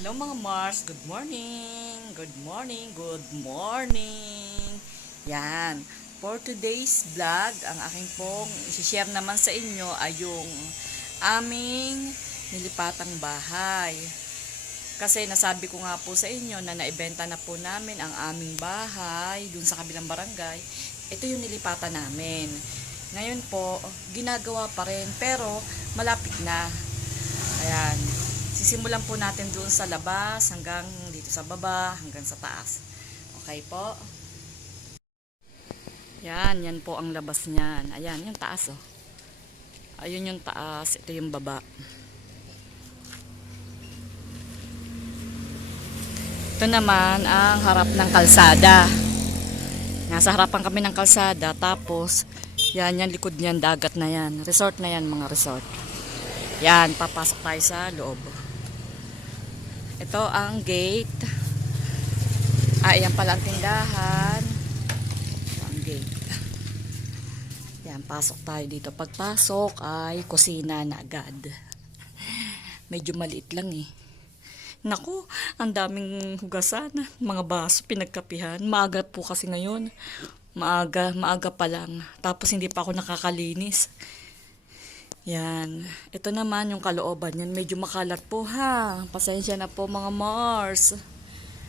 Hello mga Mars, good morning, good morning, good morning. Yan, for today's vlog, ang aking pong isi-share naman sa inyo ay yung aming nilipatang bahay. Kasi nasabi ko nga po sa inyo na naibenta na po namin ang aming bahay dun sa kabilang barangay. Ito yung nilipatan namin. Ngayon po, ginagawa pa rin pero malapit na. Ayan. Sisimulan po natin doon sa labas hanggang dito sa baba, hanggang sa taas. Okay po? Yan po ang labas niyan. Ayan, yung taas oh. Ayun yung taas, ito yung baba. Ito naman ang harap ng kalsada. Nasa harapan kami ng kalsada, tapos yan likod niyan, dagat na yan. Resort na yan, mga resort. Yan, papasok tayo sa loob. Ito ang gate. Ayan pala ang tindahan. Ito ang gate. Yan, pasok tayo dito. Pagpasok ay kusina na agad. Medyo maliit lang eh. Naku, ang daming hugasan. Mga baso, pinagkapihan. Maaga po kasi ngayon. Maaga pa lang. Tapos hindi pa ako nakakalinis. Yan. Ito naman yung kalooban yan. Medyo makalat po ha. Pasensya na po mga Mars.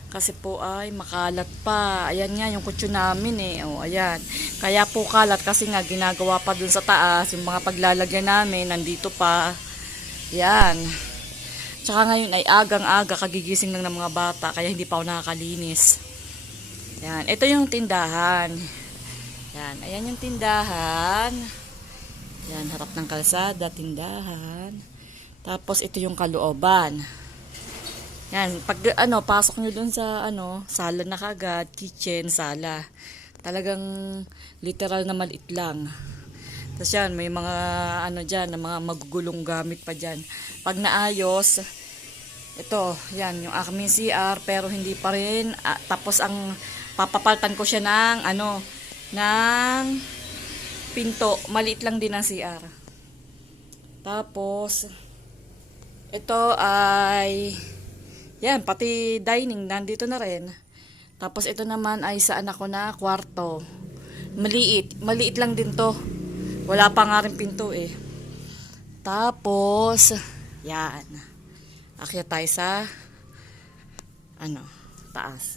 Kasi po ay makalat pa. Ayan nga yung kutso namin eh. O, ayan. Kaya po kalat kasi nga ginagawa pa dun sa taas. Yung mga paglalagyan namin nandito pa. Yan. Tsaka ngayon ay agang-aga kagigising lang ng mga bata. Kaya hindi pa ako nakakalinis. Yan. Ito yung tindahan. Yan. Ayan yung tindahan. Yan, harap ng kalsada, tindahan. Tapos ito yung kalooban. Yan, pag pasok nyo dun sa sala na kagad, kitchen, sala. Talagang literal na maliit lang. Tapos yan, may mga dyan, na mga magugulong gamit pa dyan. Pag naayos, ito, yan, yung aming CR, pero hindi pa rin. Tapos ang papapaltan ko siya ng pinto, maliit lang din ang CR. Tapos ito ay yan, pati dining nandito na rin. Tapos ito naman ay sa anak ko na kwarto. Maliit lang din to. Wala pa nga rin pinto eh. Tapos yan. Akyat tayo sa taas.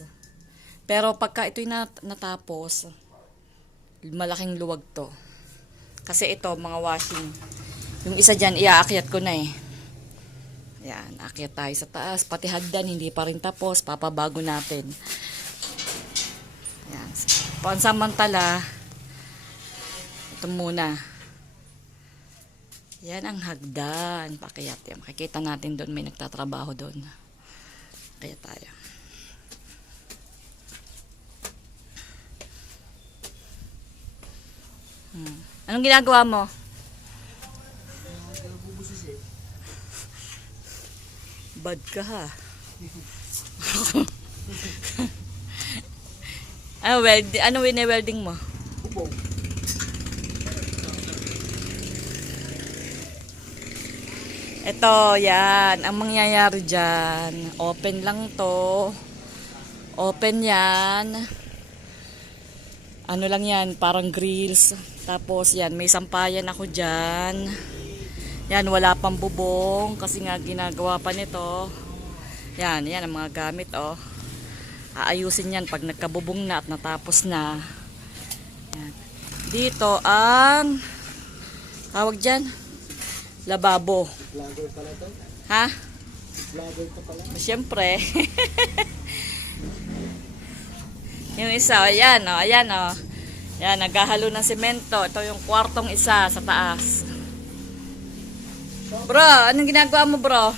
Pero pagka ito'y natapos, malaking luwag to. Kasi ito, mga washing. Yung isa dyan, iaakyat ko na eh. Yan, akyat tayo sa taas. Pati hagdan, hindi pa rin tapos. Papabago natin. Yan. Pansamantala, ito muna. Yan ang hagdan. Pakyat yan. Makikita natin doon, may nagtatrabaho doon. Kaya tayo. Anong ginagawa mo? Bad ka ha. Ano wine-welding mo? Ito, yan. Ang mangyayari dyan. Open lang to. Open yan. Ano lang yan, parang grills. Tapos yan, may sampayan ako dyan. Yan, wala pang bubong kasi nga ginagawa pa nito. Yan ang mga gamit oh. Aayusin yan pag nagkabubong na at natapos na. Yan. Dito ang tawag dyan, lababo. Vlogger pala to? Ha? Vlogger to pala? Siyempre. Yung isa, ayan o. Yan, naghahalo ng semento. Ito yung kwartong isa sa taas. Bro, anong ginagawa mo bro?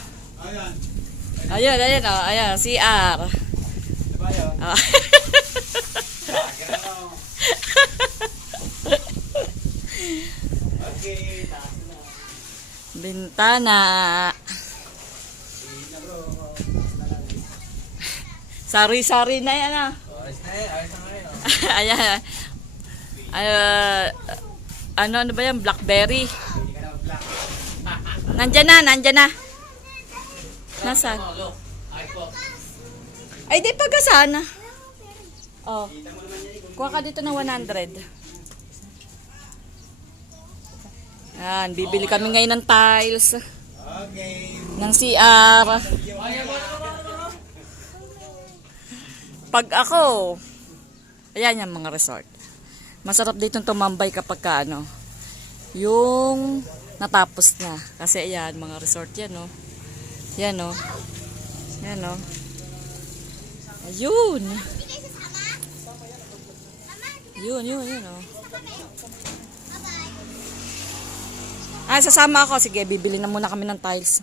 Ayan o. Ayan, CR. Diba yun? Oh. Okay, taas na. Bintana. Sari-sari na yan ah. Ayos na ngayon. Ayan. Ano ba yan? Blackberry. Nandyan na. Nasaan? Ay po. Ay, di pagkasana. Oh. Kuha ka dito ng 100. Yan, bibili kami ngayon ng tiles. Okay. Ng CR. Pag ako, ayan yung mga resort. Masarap dito tumambay kapag ka, ano, yung natapos na. Kasi ayan, mga resort yan, no. Yan, no. Yan, no. Ayun. Yun, no. Ay, sasama ako. Sige, bibili na muna kami ng tiles.